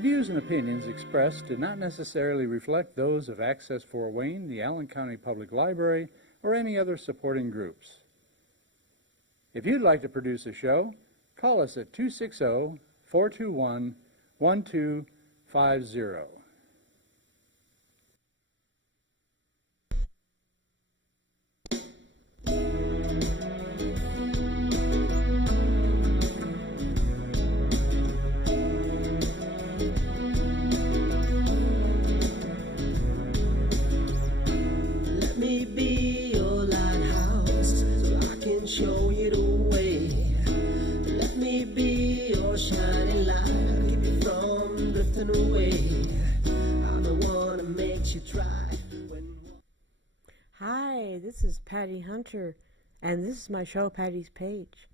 The views and opinions expressed do not necessarily reflect those of Access Fort Wayne, the Allen County Public Library, or any other supporting groups. If you'd like to produce a show, call us at 260-421-1250. Show you the way. Let me be your shining light. I'll keep you from drifting away. I'm the one that makes you try. Hi, this is Patty Hunter, and this is my show, Patty's Page.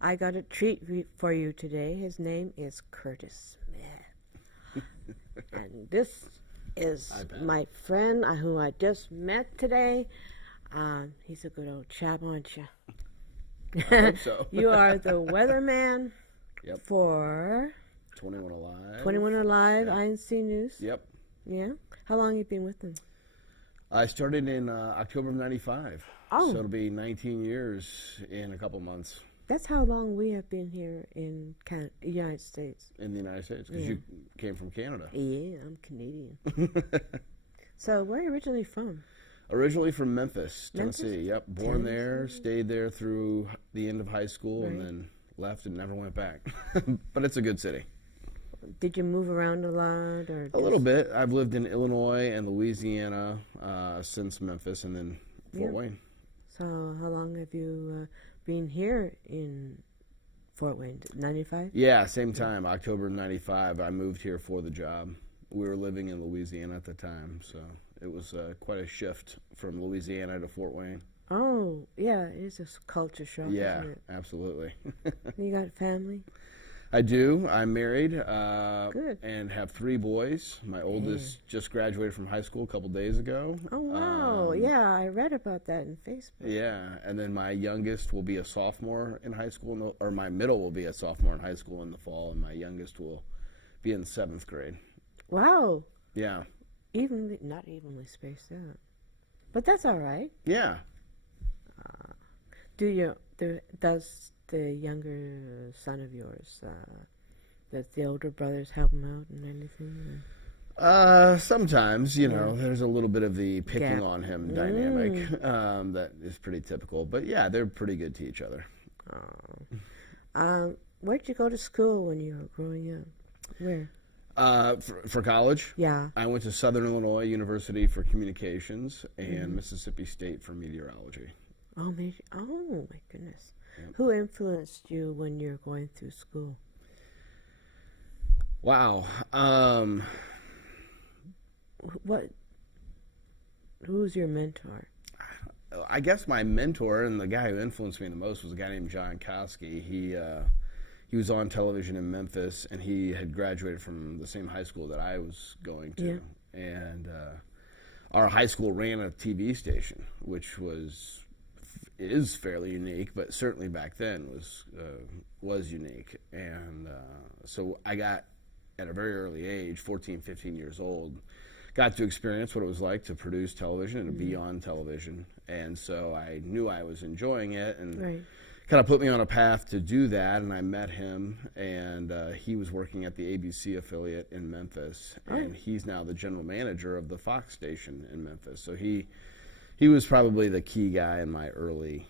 I got a treat for you today. His name is Curtis Smith. And this is my friend who I just met today. He's a good old chap, aren't you? I hope so. You are the weatherman for 21 Alive. 21 Alive, Yep. INC News. Yep. Yeah. How long have you been with them? I started in October of '95. Oh. So it'll be 19 years in a couple months. That's how long we have been here in the United States. In the United States, because you came from Canada. Yeah, I'm Canadian. So where are you originally from? Originally from Memphis, Tennessee. Memphis? Yep. Born there, stayed there through the end of high school, and then left and never went back. But it's a good city. Did you move around a lot? Or A little bit. I've lived in Illinois and Louisiana since Memphis, and then Fort Wayne. So how long have you been here in Fort Wayne? 95? Yeah, same time, October 95. I moved here for the job. We were living in Louisiana at the time, so it was quite a shift from Louisiana to Fort Wayne. Oh, yeah, it is a culture shock, Yeah, isn't it? absolutely. You got family? I do. I'm married Good. and have 3 boys. My oldest just graduated from high school a couple days ago. Oh, wow. Yeah, I read about that in Facebook. Yeah, and then my youngest will be a sophomore in high school, or my middle will be a sophomore in high school in the fall, and my youngest will be in 7th grade. Wow. Yeah. Not evenly spaced out. But that's all right. Yeah. Does the younger son of yours, does the older brothers help him out and anything? Sometimes, there's a little bit of the picking Gap. on him dynamic that is pretty typical. But yeah, they're pretty good to each other. Where'd you go to school when you were growing up? Where? For college? Yeah. I went to Southern Illinois University for communications and Mississippi State for meteorology. Oh, my goodness. Yep. Who influenced you when you were going through school? Wow. Who's your mentor? I guess my mentor and the guy who influenced me the most was a guy named John Koski. He was on television in Memphis, and he had graduated from the same high school that I was going to. Yeah. And our high school ran a TV station, which is fairly unique, but certainly back then was unique. And so I got, at a very early age, 14, 15 years old, got to experience what it was like to produce television and to be on television. And so I knew I was enjoying it, and kind of put me on a path to do that. And I met him, and he was working at the ABC affiliate in Memphis, and he's now the general manager of the Fox station in Memphis. So he was probably the key guy in my early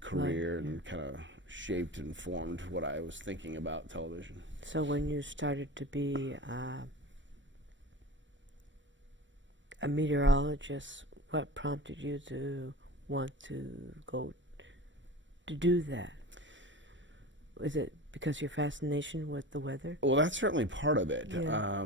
career, and kind of shaped and formed what I was thinking about television. So when you started to be a meteorologist, what prompted you to want to go to do that? Was it because your fascination with the weather? Well, that's certainly part of it. Yeah.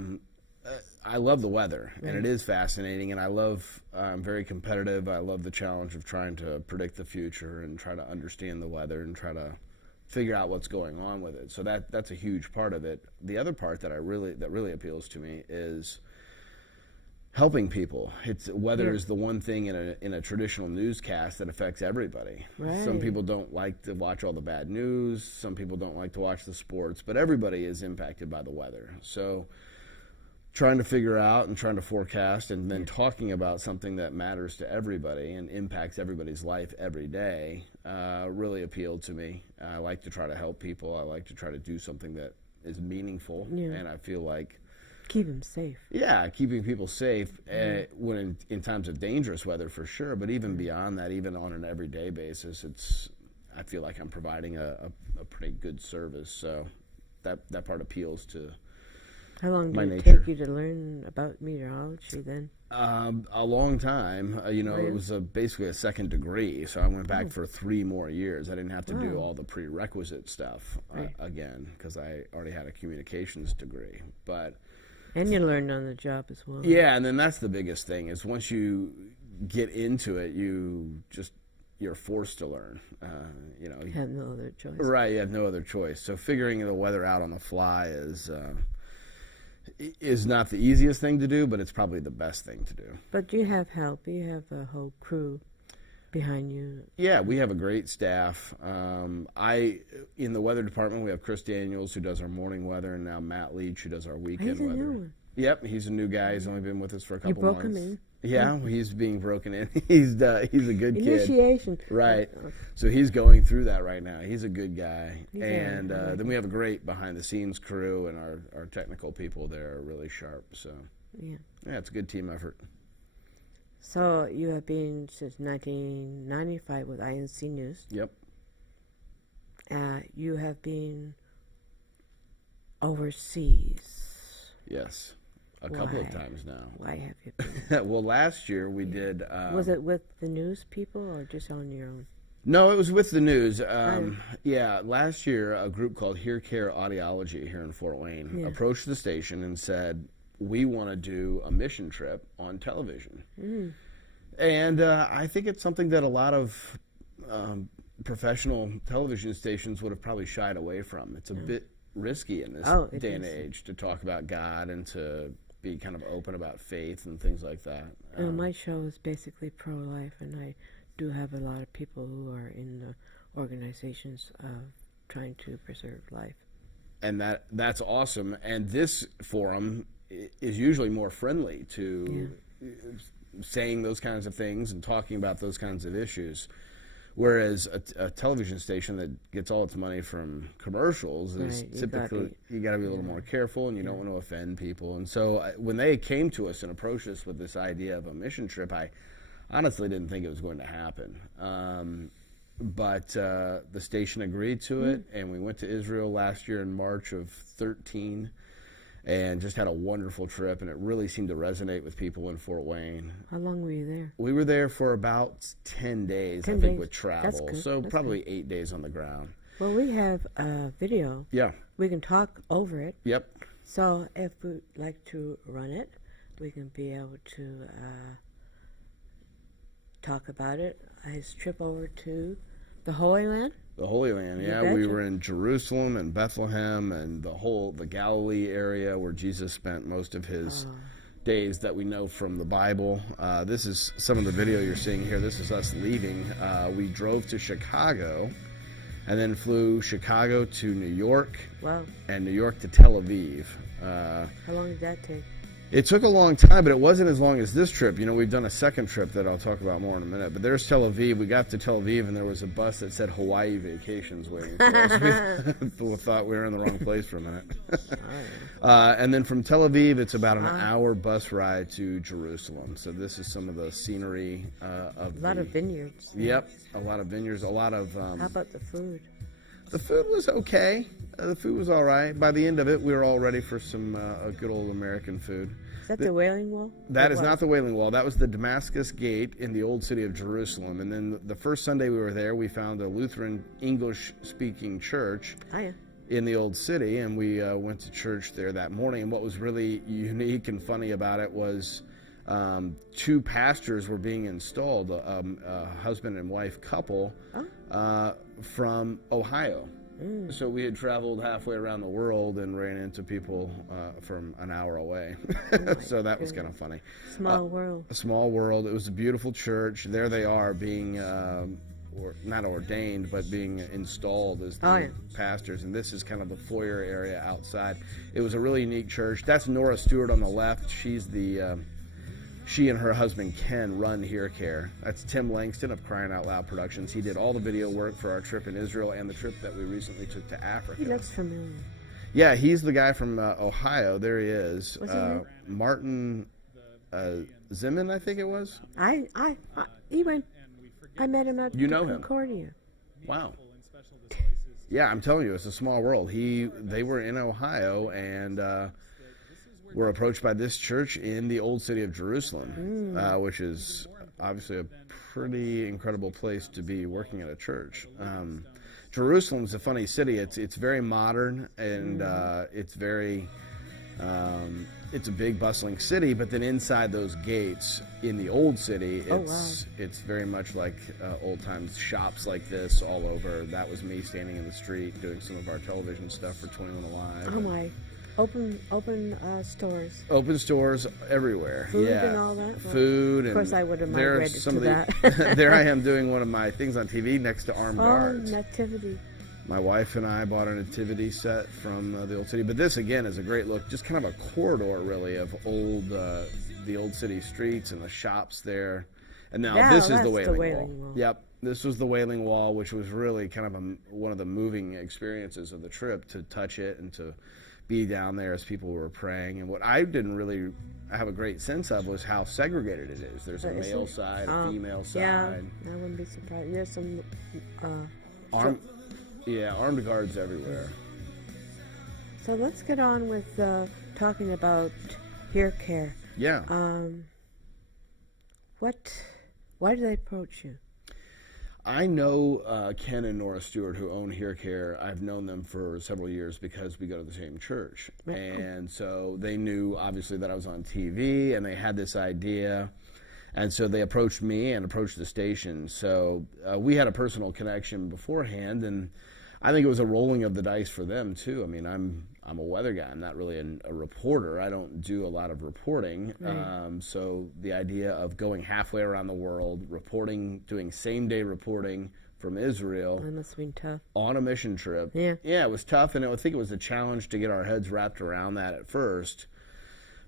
I love the weather, and it is fascinating, and I'm very competitive. I love the challenge of trying to predict the future and try to understand the weather and try to figure out what's going on with it. So that's a huge part of it. The other part that really appeals to me is helping people. Weather Yeah. is the one thing in a traditional newscast that affects everybody. Right. Some people don't like to watch all the bad news. Some people don't like to watch the sports, but everybody is impacted by the weather. So trying to figure out and trying to forecast and then talking about something that matters to everybody and impacts everybody's life every day really appealed to me. I like to try to help people. I like to try to do something that is meaningful. Yeah. And I feel like, Keep them safe. yeah, keeping people safe when in times of dangerous weather for sure, but even beyond that, even on an everyday basis, I feel like I'm providing a pretty good service. So that part appeals to How long my did it nature. take you to learn about meteorology then? A long time. It was basically a second degree, so I went back for 3 more years. I didn't have to do all the prerequisite stuff Right. again because I already had a communications degree. But And you learned on the job as well. yeah, and then that's the biggest thing is once you get into it, you're forced to learn. You have no other choice. Right, you have no other choice. So figuring the weather out on the fly is not the easiest thing to do, but it's probably the best thing to do. But you have help. You have a whole crew behind you. Yeah, we have a great staff. In the weather department, we have Chris Daniels, who does our morning weather, and now Matt Leach, who does our weekend He's a weather. new one. Yep, he's a new guy. He's only been with us for a couple broke months. him in. Yeah, he's being broken in. He's a good kid. Initiation. Right. So he's going through that right now. He's a good guy. He's And very then we have a great behind-the-scenes crew, and our technical people there are really sharp. So, Yeah. yeah, it's a good team effort. So you have been since 1995 with INC News. Yep. You have been overseas. Yes. A couple of Why? times now. Why have you been? Well, last year we did... Was it with the news people or just on your own? No, it was with the news. Yeah, last year a group called Hear Care Audiology here in Fort Wayne approached the station and said, we want to do a mission trip on television. And I think it's something that a lot of professional television stations would have probably shied away from. It's a bit risky in this day and age to talk about God and to be kind of open about faith and things like that. My show is basically pro-life, and I do have a lot of people who are in the organizations trying to preserve life. And that's awesome. And this forum is usually more friendly to saying those kinds of things and talking about those kinds of issues. Whereas a television station that gets all its money from commercials is typically, you got to be a little more careful, and you don't want to offend people. And so when they came to us and approached us with this idea of a mission trip, I honestly didn't think it was going to happen. But the station agreed to it, and we went to Israel last year in March of 2013. And just had a wonderful trip, and it really seemed to resonate with people in Fort Wayne. How long were you there? We were there for about 10 days, 10 I think, days. with travel. That's good. So That's probably 8 days on the ground. Well, we have a video. Yeah. We can talk over it. Yep. So if we'd like to run it, we can be able to talk about it. His trip over to the Holy Land. The Holy Land, yeah. We were in Jerusalem and Bethlehem and the Galilee area where Jesus spent most of his days that we know from the Bible. This is some of the video you're seeing here. This is us leaving. We drove to Chicago and then flew Chicago to New York. Wow. And New York to Tel Aviv. How long did that take? It took a long time, but it wasn't as long as this trip. You know, we've done a second trip that I'll talk about more in a minute. But there's Tel Aviv. We got to Tel Aviv, and there was a bus that said Hawaii Vacations waiting for us. We thought we were in the wrong place for a minute. And then from Tel Aviv, it's about an hour bus ride to Jerusalem. So this is some of the scenery of A lot of vineyards. Yep, a lot of vineyards, a lot of... How about the food? The food was okay. The food was all right. By the end of it, we were all ready for some good old American food. Is that the Wailing Wall? That is not the Wailing Wall. That was the Damascus Gate in the old city of Jerusalem. And then the first Sunday we were there, we found a Lutheran English-speaking church in the old city, and we went to church there that morning. And what was really unique and funny about it was 2 pastors were being installed, a husband and wife couple from Ohio. So we had traveled halfway around the world and ran into people from an hour away. So that was kind of funny. Small world. A small world. It was a beautiful church. There they are being, not ordained, but being installed as the pastors. And this is kind of the foyer area outside. It was a really unique church. That's Nora Stewart on the left. She's the... She and her husband Ken run Hear Care. That's Tim Langston of Crying Out Loud Productions. He did all the video work for our trip in Israel and the trip that we recently took to Africa. He looks familiar. Yeah, he's the guy from Ohio. There he is. What's his name? Martin Zimmern, I think it was. He went. I met him at You know him? Concordia. Wow. Yeah, I'm telling you, it's a small world. They were in Ohio and were approached by this church in the old city of Jerusalem, which is obviously a pretty incredible place to be working at a church. Jerusalem's a funny city. It's very modern and it's very it's a big bustling city. But then inside those gates in the old city, it's very much like old times shops like this all over. That was me standing in the street doing some of our television stuff for 21 Alive. Oh my. Open stores. Open stores everywhere. Food and all that. Food. Of course, I would have migrated to that. There I am doing one of my things on TV next to armed guards. Nativity. My wife and I bought a nativity set from the old city. But this, again, is a great look. Just kind of a corridor, really, of the old city streets and the shops there. And now this is the Wailing Wall. Yep. This was the Wailing Wall, which was really kind of one of the moving experiences of the trip, to touch it and to be down there as people were praying. And what I didn't really have a great sense of was how segregated it is. There's a male side, a female side. Yeah, I wouldn't be surprised. There's some armed guards everywhere. So let's get on with talking about Hear Care. Yeah. Why did they approach you? I know Ken and Nora Stewart, who own Hear Care. I've known them for several years because we go to the same church. Right. And so they knew, obviously, that I was on TV, and they had this idea. And so they approached me and approached the station. So we had a personal connection beforehand, and I think it was a rolling of the dice for them, too. I mean, I'm a weather guy. I'm not really a reporter. I don't do a lot of reporting. Right. So the idea of going halfway around the world, reporting, doing same-day reporting from Israel. That must have been tough. On a mission trip. Yeah. Yeah, it was tough, and I think it was a challenge to get our heads wrapped around that at first.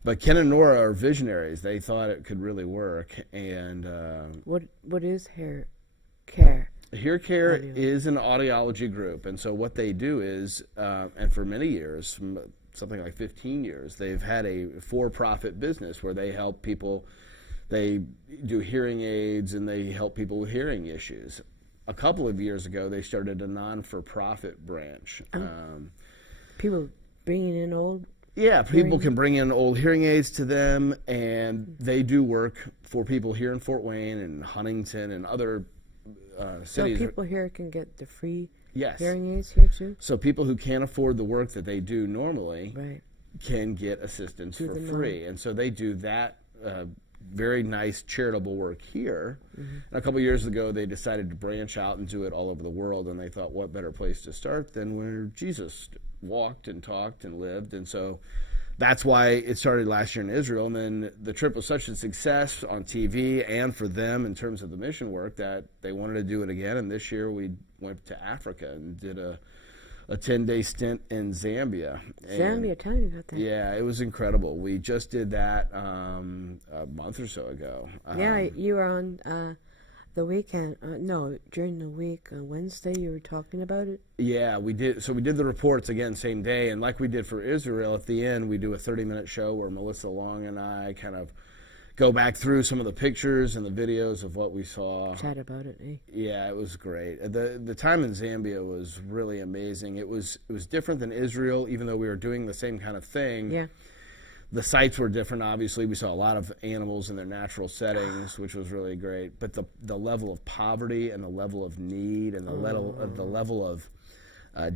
But Ken and Nora are visionaries. They thought it could really work. And what is Hear Care? Hear Care is an audiology group, and so what they do is, and for many years, something like 15 years, they've had a for-profit business where they help people. They do hearing aids, and they help people with hearing issues. A couple of years ago, they started a non-for-profit branch. People bringing in old. Yeah, people can bring in old hearing aids to them, and they do work for people here in Fort Wayne and Huntington and other cities. So people here can get the free Yes. hearing aids here too? So people who can't afford the work that they do normally Right. can get assistance Do for the free. And so they do that very nice charitable work here. Mm-hmm. And a couple of years ago, they decided to branch out and do it all over the world. And they thought, what better place to start than where Jesus walked and talked and lived. And so that's why it started last year in Israel. And then the trip was such a success on TV and for them in terms of the mission work that they wanted to do it again. And this year we went to Africa and did a 10-day stint in Zambia. Zambia, tell me about that. Yeah, it was incredible. We just did that a month or so ago. Yeah, you were on the weekend. No, during the week on Wednesday, you were talking about it. Yeah, we did. So we did the reports again same day, and like we did for Israel, at the end we do a 30-minute show where Melissa Long and I kind of go back through some of the pictures and the videos of what we saw. Chat about it, eh? Yeah, it was great. The time in Zambia was really amazing. It was different than Israel, even though we were doing the same kind of thing. Yeah. The sites were different, obviously. We saw a lot of animals in their natural settings, which was really great. But the level of poverty and the level of need and the level of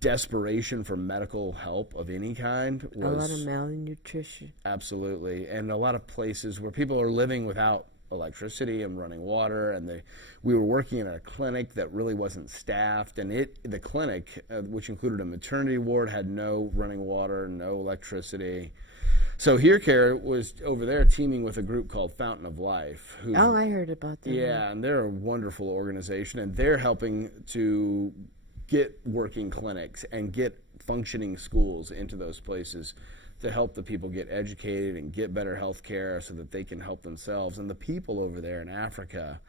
desperation for medical help of any kind was... A lot of malnutrition. Absolutely. And a lot of places where people are living without electricity and running water, and we were working in a clinic that really wasn't staffed, and the clinic, which included a maternity ward, had no running water, no electricity. So Here Care was over there teaming with a group called Fountain of Life. Oh, I heard about them. Yeah, and they're a wonderful organization, and they're helping to get working clinics and get functioning schools into those places to help the people get educated and get better health care so that they can help themselves. And the people over there in Africa,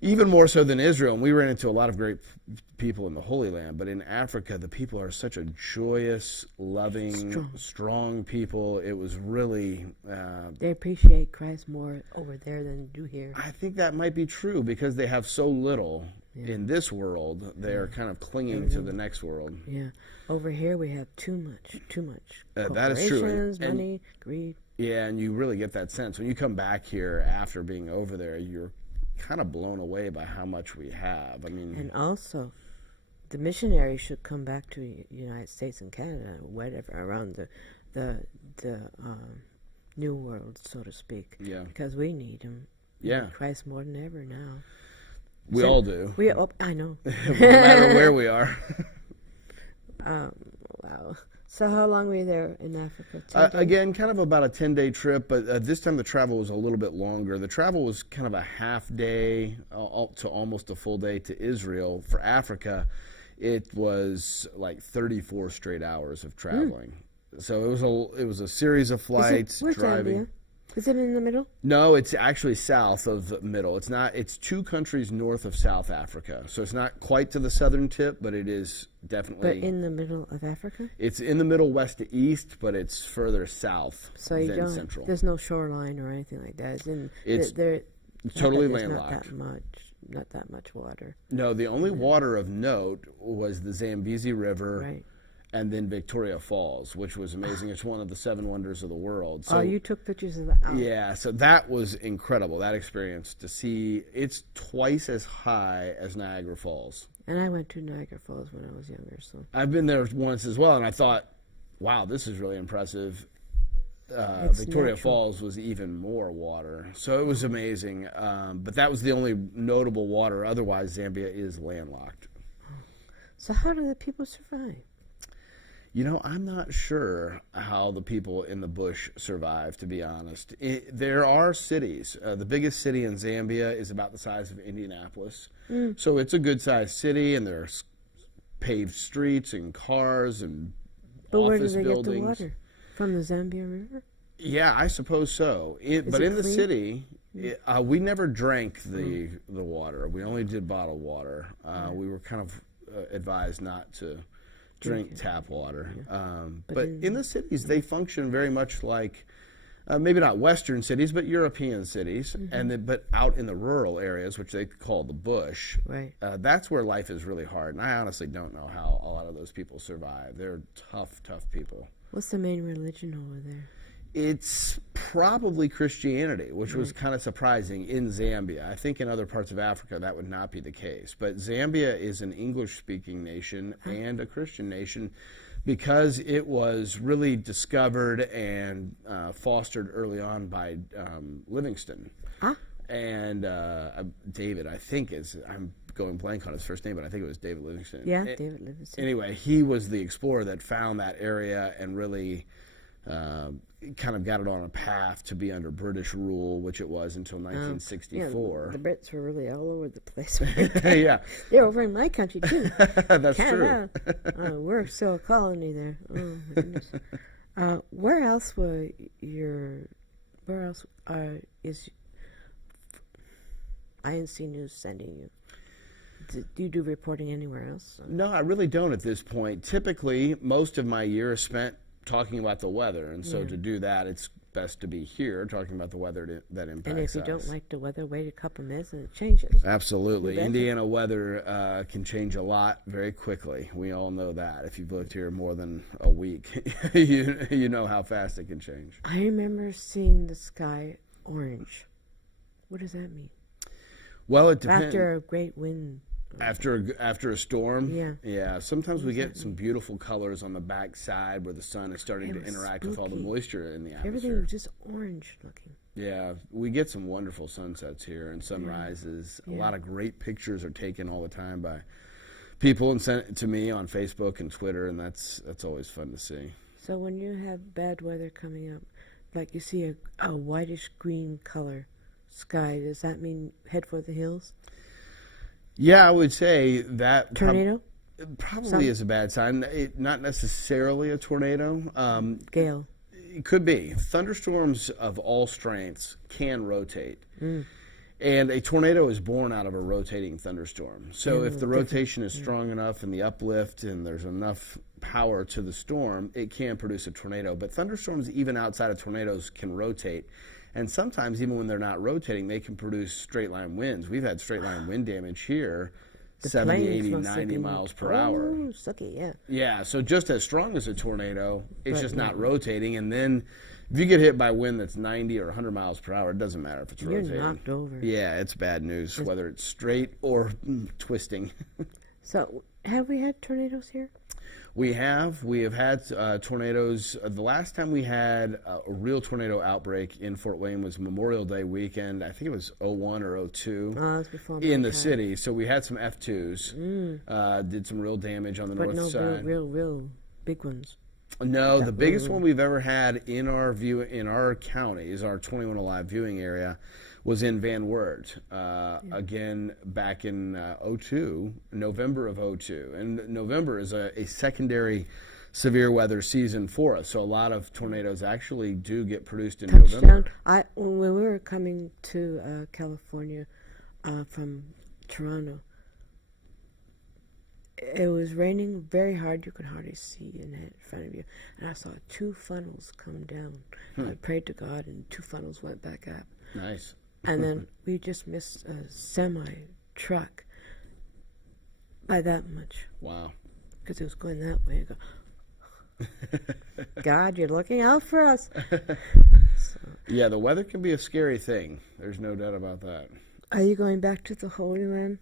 even more so than Israel, and we ran into a lot of great people in the Holy Land, but in Africa, the people are such a joyous, loving, strong people. It was really... they appreciate Christ more over there than they do here. I think that might be true because they have so little in this world. They're kind of clinging to the next world. Yeah. Over here, we have too much. That is true. Corporations, money, greed. Yeah, and you really get that sense. When you come back here after being over there, you're kind of blown away by how much we have. I mean, and also, the missionaries should come back to the United States and Canada, whatever, around the New World, so to speak. Yeah. Because we need them. Yeah. Christ more than ever now. We all do. I know. No matter where we are. Wow. So how long were you there in Africa? Again, kind of about a 10-day trip, but this time the travel was a little bit longer. The travel was kind of a half day to almost a full day to Israel. For Africa, it was like 34 straight hours of traveling. So it was a series of flights, where's driving. Zambia? Is it in the middle? No, it's actually south of the middle. It's not. It's 2 countries north of South Africa. So it's not quite to the southern tip, but it is definitely. But in the middle of Africa? It's in the middle, west to east, but it's further south than central. There's no shoreline or anything like that. It's totally there's landlocked. Not that much water. No, the only water of note was the Zambezi River. Right. And then Victoria Falls, which was amazing. It's one of the 7 wonders of the world. So, you took pictures of that? Oh. Yeah, so that was incredible, that experience, to see. It's twice as high as Niagara Falls. And I went to Niagara Falls when I was younger. So I've been there once as well, and I thought, wow, this is really impressive. Victoria Falls was even more water. So it was amazing. But that was the only notable water. Otherwise, Zambia is landlocked. So how do the people survive? I'm not sure how the people in the bush survive, to be honest. There are cities. The biggest city in Zambia is about the size of Indianapolis. So it's a good-sized city, and there are paved streets and cars and office buildings. But where do they get the water? From the Zambia River? Yeah, I suppose so. But in the city, we never drank the water. We only did bottled water. We were kind of advised not to drink tap water. But in the cities, they function very much like, maybe not Western cities, but European cities. But out in the rural areas, which they call the bush, that's where life is really hard. And I honestly don't know how a lot of those people survive. They're tough people. What's the main religion over there? It's probably Christianity, which was kind of surprising in Zambia. I think in other parts of Africa that would not be the case. But Zambia is an English-speaking nation and a Christian nation because it was really discovered and fostered early on by Livingston. And David, I think I'm going blank on his first name, but I think it was David Livingston. Yeah, David Livingston. Anyway, he was the explorer that found that area and really kind of got it on a path to be under British rule, which it was until 1964. The Brits were really all over the place. Yeah. They're over in my country, too. That's Canada. true. We're still a colony there. Oh, my goodness. Where else is INC News sending you? Do you do reporting anywhere else? No, I really don't at this point. Typically, most of my year is spent talking about the weather, and so to do that, it's best to be here talking about the weather that impacts us. And if you don't like the weather, wait a couple minutes and it changes. Absolutely. Indiana weather can change a lot very quickly. We all know that. If you've lived here more than a week, you know how fast it can change. I remember seeing the sky orange. What does that mean? Well, it depends. After a great wind. After a storm? Yeah. Sometimes we get some beautiful colors on the back side where the sun is starting to interact with all the moisture in the atmosphere. Everything was just orange looking. Yeah, we get some wonderful sunsets here and sunrises. A lot of great pictures are taken all the time by people and sent it to me on Facebook and Twitter, and that's always fun to see. So when you have bad weather coming up, like you see a whitish green color sky, does that mean head for the hills? Yeah, I would say that Tornado? probably is a bad sign. Not necessarily a tornado. Gale? It could be. Thunderstorms of all strengths can rotate. And a tornado is born out of a rotating thunderstorm. So if the rotation is strong enough and the uplift and there's enough power to the storm, it can produce a tornado. But thunderstorms, even outside of tornadoes, can rotate. And sometimes, even when they're not rotating, they can produce straight line winds. We've had straight line wind damage here, 70, 80, 90 miles per hour. Oh, sucky, yeah. Yeah, so just as strong as a tornado, it's just not rotating. And then if you get hit by wind that's 90 or 100 miles per hour, it doesn't matter if it's rotating. You're knocked over. Yeah, it's bad news, whether it's straight or twisting. So, have we had tornadoes here? We have had tornadoes. The last time we had a real tornado outbreak in Fort Wayne was Memorial Day weekend. I think it was 01 or 02 That's before in the city. So we had some F2s, did some real damage on the north side. But no real big ones. No, the biggest one we've ever had in our counties, our 21 Alive viewing area, was in Van Wert, again back in November of 02. And November is a secondary severe weather season for us, so a lot of tornadoes actually do get produced in November. When we were coming to California from Toronto, it was raining very hard. You could hardly see in front of you. And I saw 2 funnels come down. I prayed to God, and 2 funnels went back up. Nice. And then we just missed a semi-truck by that much. Wow. Because it was going that way. I go, God, you're looking out for us. Yeah, the weather can be a scary thing. There's no doubt about that. Are you going back to the Holy Land?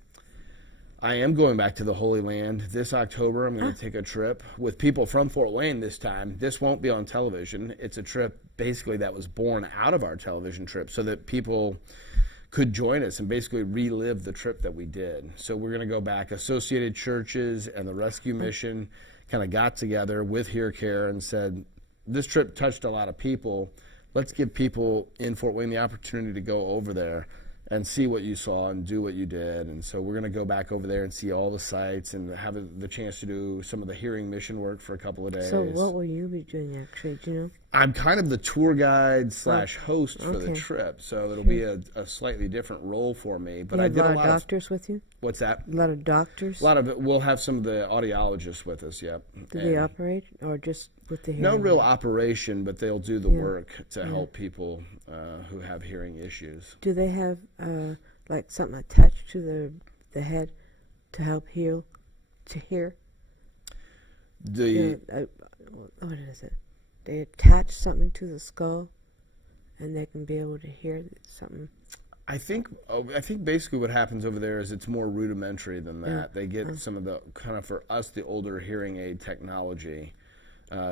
I am going back to the Holy Land this October. I'm going to take a trip with people from Fort Wayne this time. This won't be on television. It's a trip basically that was born out of our television trip so that people could join us and basically relive the trip that we did. So we're going to go back. Associated Churches and the Rescue Mission kind of got together with Hear Care and said, this trip touched a lot of people. Let's give people in Fort Wayne the opportunity to go over there and see what you saw and do what you did. And so we're going to go back over there and see all the sites and have the chance to do some of the hearing mission work for a couple of days. So what will you be doing, actually? Do you know? I'm kind of the tour guide / host for the trip, so it'll be a slightly different role for me. But I did a lot of doctors with you? What's that? A lot of doctors? A lot of it. We'll have some of the audiologists with us, yep. Do they operate or just with the hearing? No real operation, but they'll do the work to help people who have hearing issues. Do they have like something attached to the head to help heal, to hear? What is it? They attach something to the skull, and they can be able to hear something. I think basically what happens over there is it's more rudimentary than that. They get some of the kind of, for us, the older hearing aid technology,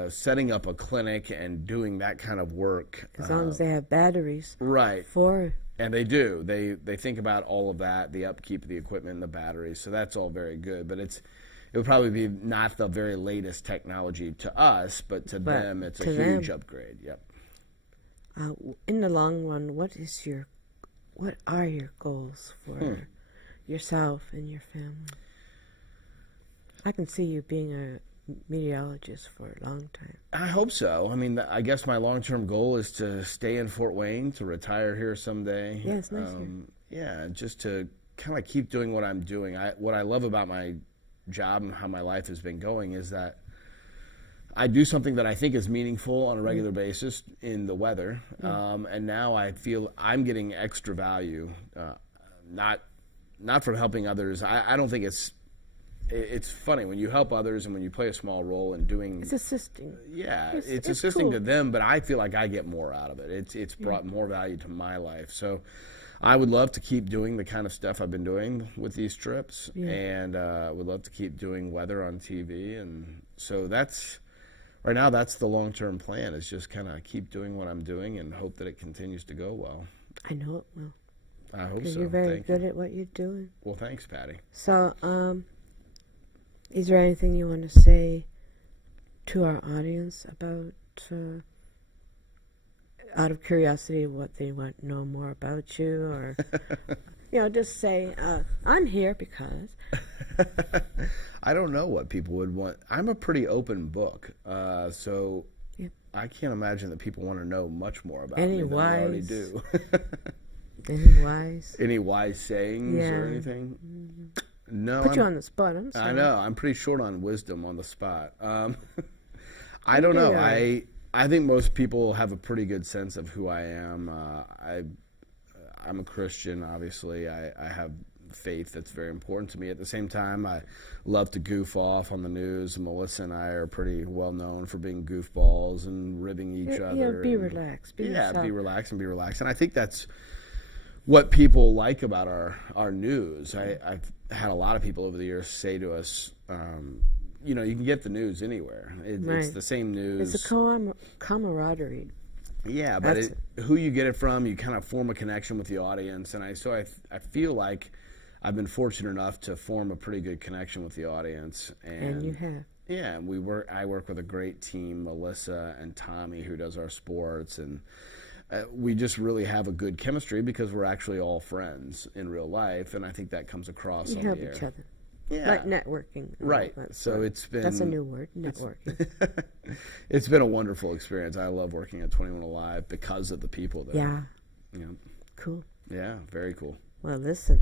setting up a clinic and doing that kind of work. As long as they have batteries. Right. And they do. They think about all of that, the upkeep of the equipment and the batteries. So that's all very good. But it would probably be not the very latest technology to us, but to them it's a huge upgrade. Yep. In the long run, what are your goals for yourself and your family? I can see you being a meteorologist for a long time. I hope so. I mean, I guess my long-term goal is to stay in Fort Wayne, to retire here someday. Yeah, it's nice here. Yeah, just to kind of keep doing what I'm doing. What I love about my job and how my life has been going is that I do something that I think is meaningful on a regular basis in the weather, and now I feel I'm getting extra value, not from helping others. I don't think it's funny when you help others and when you play a small role in doing. It's assisting. Yeah, it's assisting cool to them, but I feel like I get more out of it. It's brought more value to my life. So I would love to keep doing the kind of stuff I've been doing with these trips, and would love to keep doing weather on TV, and so that's right now that's the long-term plan, is just kind of keep doing what I'm doing and hope that it continues to go well. I know it will. I hope Because so. you're very Thank good you. at what you're doing. Well, thanks, Patty. So, is there anything you want to say to our audience about, out of curiosity, what they want to know more about you? Or, just say, I'm here because. I don't know what people would want. I'm a pretty open book, so Yep. I can't imagine that people want to know much more about Any me than they already wise- do. Any wise? Any wise sayings or Yeah. anything? No. Put you on the spot, I'm sorry. I know. I'm pretty short on wisdom on the spot. I don't know. Yeah. I think most people have a pretty good sense of who I am. I'm a Christian, obviously. I have faith that's very important to me. At the same time, I love to goof off on the news. Melissa and I are pretty well known for being goofballs and ribbing each other. Yeah, be and- relaxed. Be yeah, yourself. be relaxed and be relaxed. And I think that's what people like about our news. I've had a lot of people over the years say to us, you can get the news anywhere. It's Right. the same news. It's a camaraderie. Yeah, but That's who you get it from, you kind of form a connection with the audience. And I feel like I've been fortunate enough to form a pretty good connection with the audience. And you have. Yeah, and I work with a great team, Melissa and Tommy, who does our sports, and we just really have a good chemistry because we're actually all friends in real life, and I think that comes across You on help the air. each other. Yeah. Like networking. Right. That's So it's been... That's a new word, networking. It's been a wonderful experience. I love working at 21 Alive because of the people there. Yeah, Yeah. cool. Yeah, very cool. Well, listen,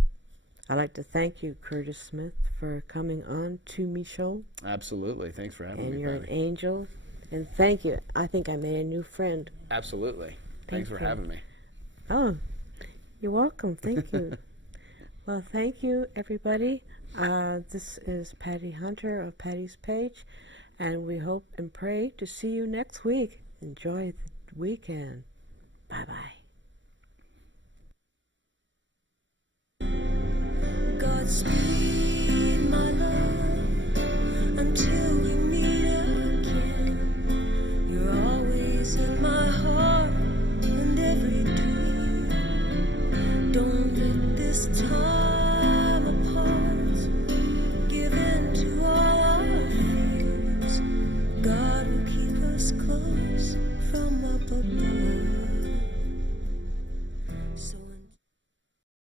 I'd like to thank you, Curtis Smith, for coming on to me show. Absolutely. Thanks for having And me, you're an Patty. angel. And thank you. I think I made a new friend. Absolutely. Thanks for you. having me. Oh, you're welcome. Thank you. Well, thank you, everybody. This is Patty Hunter of Patty's Page, and we hope and pray to see you next week. Enjoy the weekend. Bye-bye. Godspeed.